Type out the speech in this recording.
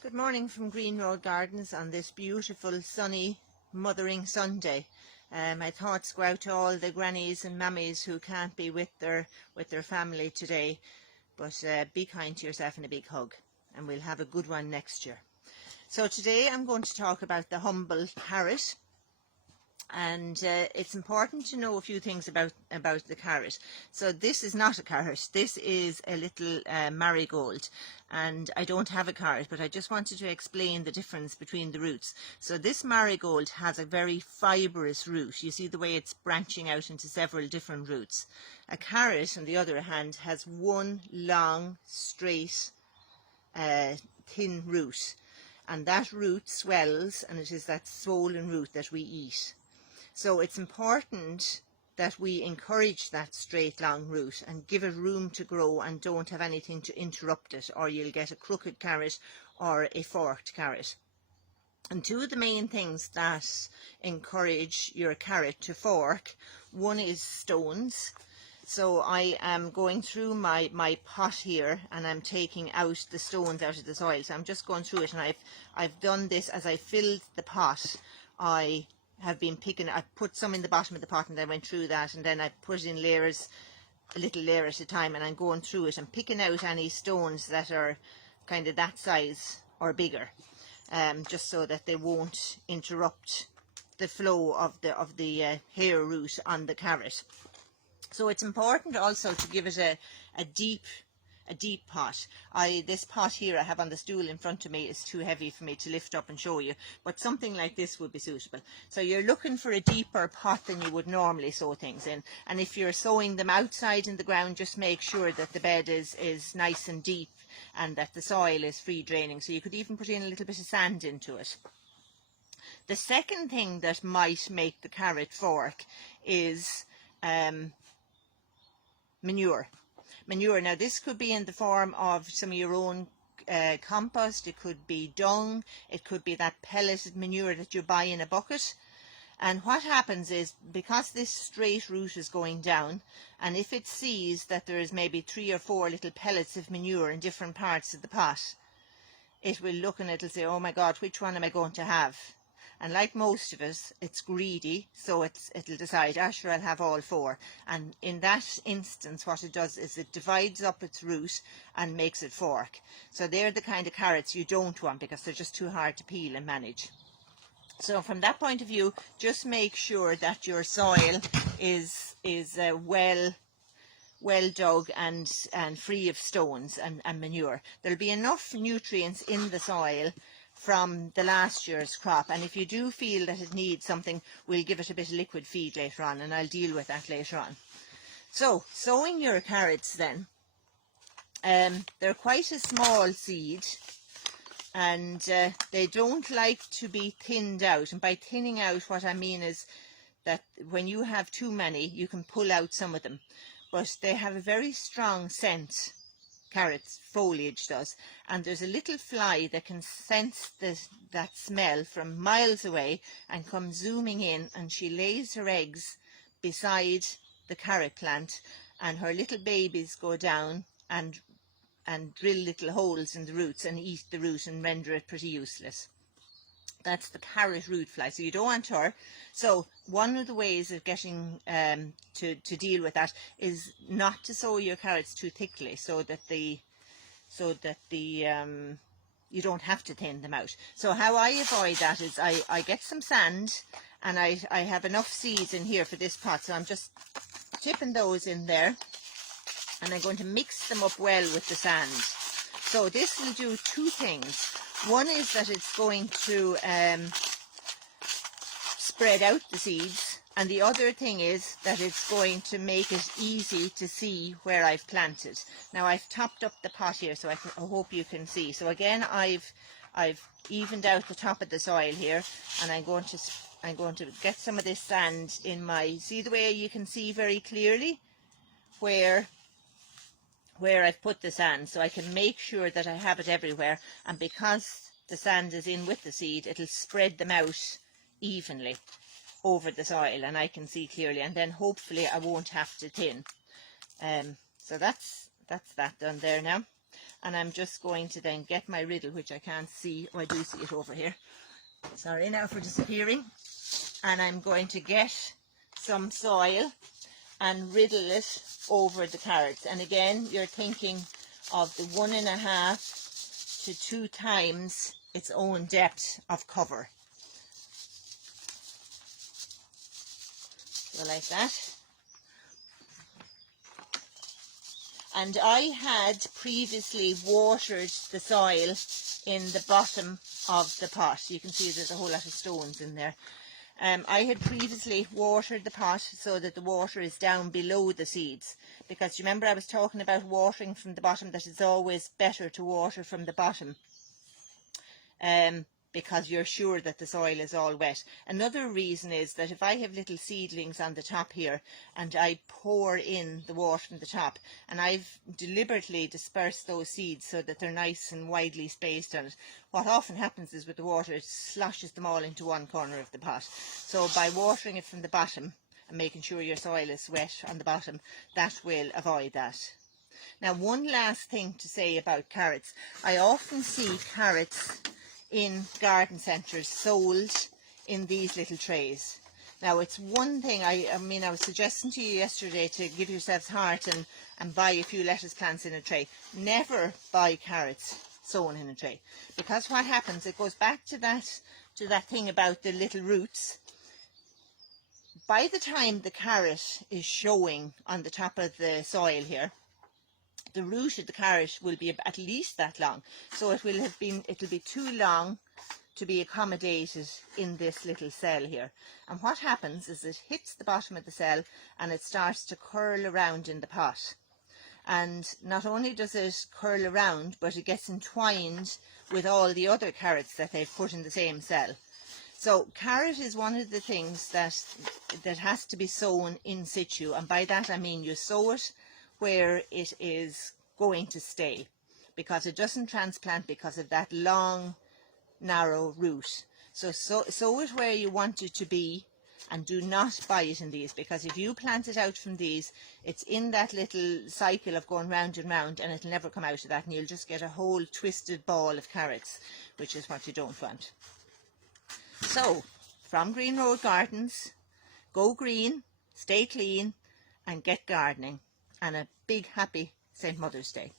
Good morning from Green Road Gardens on this beautiful sunny Mothering Sunday. My thoughts go out to all the grannies and mammies who can't be with their family today, but be kind to yourself and a big hug, and we'll have a good one next year. So today I'm going to talk about the humble carrot. And it's important to know a few things about the carrot. So this is not a carrot, this is a little marigold, and I don't have a carrot, but I just wanted to explain the difference between the roots. So this marigold has a very fibrous root. You see the way it's branching out into several different roots. A carrot, on the other hand, has one long, straight, thin root, and that root swells, and it is that swollen root that we eat. So it's important that we encourage that straight long root and give it room to grow and don't have anything to interrupt it, or you'll get a crooked carrot or a forked carrot. And two of the main things that encourage your carrot to fork, one is stones. So I am going through my pot here, and I'm taking out the stones out of the soil. So I'm just going through it, and I've done this as I filled the pot. I put some in the bottom of the pot, and I went through that, and then I put in layers, a little layer at a time, and I'm going through it and picking out any stones that are kind of that size or bigger, just so that they won't interrupt the flow of the hair root on the carrot. So it's important also to give it a deep pot. This pot here I have on the stool in front of me is too heavy for me to lift up and show you, but something like this would be suitable. So you're looking for a deeper pot than you would normally sow things in, and if you're sowing them outside in the ground, just make sure that the bed is nice and deep and that the soil is free draining. So you could even put in a little bit of sand into it. The second thing that might make the carrot fork is manure. Now this could be in the form of some of your own compost, it could be dung, it could be that pelleted manure that you buy in a bucket. And what happens is, because this straight root is going down, and if it sees that there is maybe 3 or 4 little pellets of manure in different parts of the pot, it will look and it'll say, oh my God, which one am I going to have? And like most of us, it's greedy, so it'll decide, sure, I'll have all 4. And in that instance, what it does is it divides up its root and makes it fork. So they're the kind of carrots you don't want, because they're just too hard to peel and manage. So from that point of view, just make sure that your soil is well dug and free of stones and manure. There'll be enough nutrients in the soil from the last year's crop, and if you do feel that it needs something, we'll give it a bit of liquid feed later on, and I'll deal with that later on. So sowing your carrots then, they're quite a small seed, and they don't like to be thinned out. And by thinning out, what I mean is that when you have too many, you can pull out some of them, but they have a very strong scent. Carrots foliage does, and there's a little fly that can sense that smell from miles away and come zooming in, and she lays her eggs beside the carrot plant, and her little babies go down and drill little holes in the roots and eat the root and render it pretty useless. That's the carrot root fly, so you don't want her. So one of the ways of getting to deal with that is not to sow your carrots too thickly, so that you don't have to thin them out. So how I avoid that is I get some sand, and I have enough seeds in here for this pot, so I'm just tipping those in there, and I'm going to mix them up well with the sand. So this will do 2 things. One is that it's going to spread out the seeds, and the other thing is that it's going to make it easy to see where I've planted. Now I've topped up the pot here, so I hope you can see. So again, I've evened out the top of the soil here, and I'm going to get some of this sand in see the way you can see very clearly where I've put the sand, so I can make sure that I have it everywhere, and because the sand is in with the seed, it'll spread them out evenly over the soil, and I can see clearly, and then hopefully I won't have to thin. So that's that done there now. and I'm just going to then get my riddle, which I can't see. Oh, I do see it over here. Sorry now for disappearing. And I'm going to get some soil and riddle it over the carrots. And again, you're thinking of the 1.5 to 2 times its own depth of cover. So like that. And I had previously watered the soil in the bottom of the pot. You can see there's a whole lot of stones in there. I had previously watered the pot so that the water is down below the seeds, because you remember I was talking about watering from the bottom, that it's always better to water from the bottom, because you're sure that the soil is all wet. Another reason is that if I have little seedlings on the top here and I pour in the water from the top, and I've deliberately dispersed those seeds so that they're nice and widely spaced on it, what often happens is with the water it sloshes them all into one corner of the pot. So by watering it from the bottom and making sure your soil is wet on the bottom, that will avoid that. Now, one last thing to say about carrots. I often see carrots in garden centres sold in these little trays. Now, it's one thing, I mean, I was suggesting to you yesterday to give yourselves heart and buy a few lettuce plants in a tray. Never buy carrots sown in a tray, because what happens, it goes back to that thing about the little roots. By the time the carrot is showing on the top of the soil here, the root of the carrot will be at least that long, so it'll be too long to be accommodated in this little cell here. And what happens is it hits the bottom of the cell and it starts to curl around in the pot. And not only does it curl around, but it gets entwined with all the other carrots that they've put in the same cell. So carrot is one of the things that has to be sown in situ, and by that I mean you sow it where it is going to stay, because it doesn't transplant because of that long narrow root. So sow it where you want it to be, and do not buy it in these, because if you plant it out from these, it's in that little cycle of going round and round, and it'll never come out of that, and you'll just get a whole twisted ball of carrots, which is what you don't want. So from Green Road Gardens, go green, stay clean, and get gardening. And a big happy St. Mother's Day.